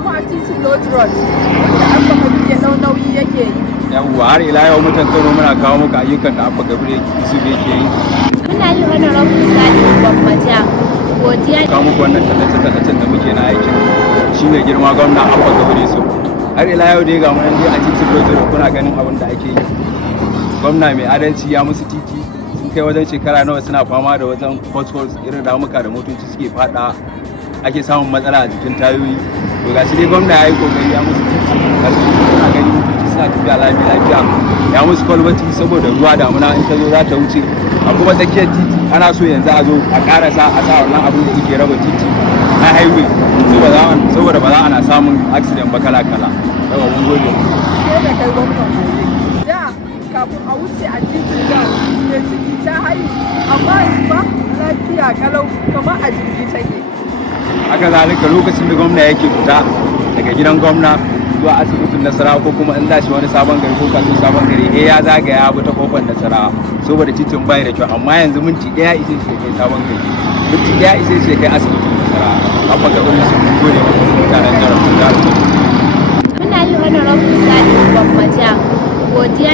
mu a titin Lodge Road wanda Abba Kabir ya dau nauyi yake yi. Yawwa har ila yau mutan Kano muna kawo muku ayyukan da Abba Kabir su yake yi. Muna yi wani rahoton sadi gwamnati godiya. Kawo muku wannan tallace-tallacen da muke na aikin shine girma gwamna Abba Kabir su. Har ila yau dai ga mu nan a titin Lodge Road kuna ganin abin da ake yi. Gwamna mai adalci ya musu titi sun kai wajen shekara nawa suna fama da wajen potholes irin ramuka da motoci suke fada ake samun matsala a jikin tayoyi. To gashi dai gwamna ya yi kokari ya musu titi kuna gani suna tafiya lafiya ya musu kwalbati saboda ruwa damuna in ta zo za ta wuce a kuma tsakiyar titi ana so yanzu a zo a karasa a sa wannan abin da yake raba titi na highway saboda ba za ana samun accident ba kala yawa mun gode Sai da kai gwamnan da kafin a wuce a titin da mai ciki ta haihu amma yanzu ba lafiya kalau kamar a jirgi take. Haka zalika lokacin da gwamna yake fita daga gidan gwamna zuwa asibitin Nasarawa ko kuma in za shi wani sabon gari ko kasuwar sabon gari ya zagaya ya bi ta kofar Nasarawa saboda titin bai da kyau amma yanzu minti ɗaya ishe shi kai sabon gari minti ɗaya ishe shi kai asibitin Nasarawa Abba Kabir sun gode masa mutanen jihar. Muna yi wani rahoton sadi gwamnati godiya.